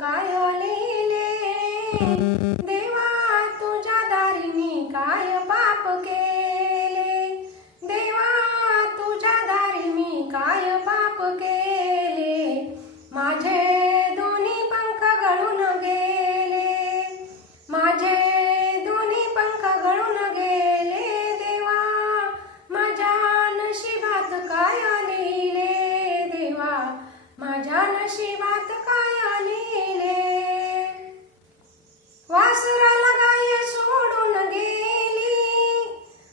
काय लिहिले देवा, तुझ्या दारी मी काय पाप केले देवा, तुझ्या दारी मी काय पाप केले. माझे दोन्ही पंख गळून गेले, माझे दोन्ही पंख गळून गेले देवा, माझ्या नशिबात काय लिहिले देवा, माझ्या नशिबात काय लिहिले. वासराला गाय सोडून गेली,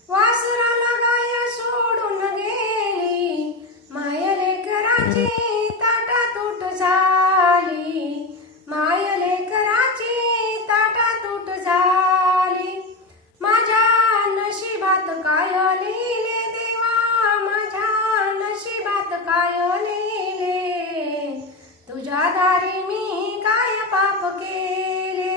वासराला गाय सोडून गेली, माय लेकराची ताटातूट झाली, माय लेकराची ताटातूट झाली. माझ्या नशिबात काय लिहिले देवा, माझ्या नशिबात काय लिहिले. तुझ्या दारी मी काय पाप केले,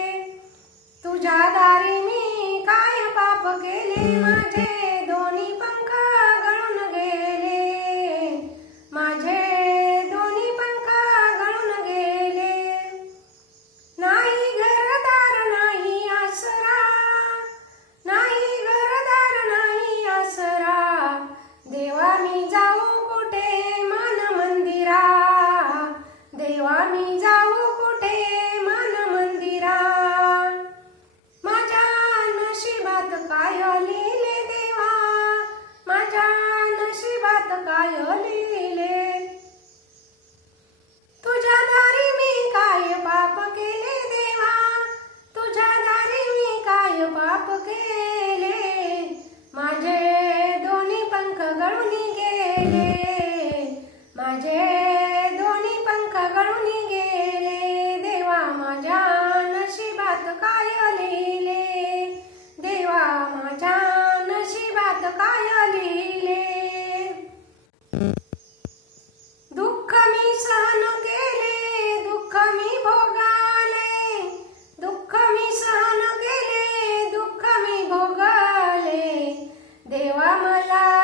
तुझ्या दारी मी काय पाप केले. माझे दोन्ही पंख गळून गेले, माझे दोन्ही पंख गळून गेले. नाही घरदार नाही आसरा, नाही घरदार नाही आसरा, देवा मी जाऊ कुठे मन मंदिरा, देवा मी जाऊ कुठे मन मंदिरा. माझ्या नशिबात काय लिहिले देवा, माझ्या नशिबात काय लिहिले. तुझ्या दारी मी काय पाप केले देवा, तुझ्या दारी मी काय पाप केले. माझे दोन्ही पंख गळून गेले, माझे दोन्ही पंख गळून गेले देवा, माझ्या नशिबात काय लिहिले देवा, माझ्या नशिबात काय लिहिले. दुःख मी सहन केले, दुःख मी भोगाले, दुःख मी सहन केले, दुःख मी भोगाले देवा, मला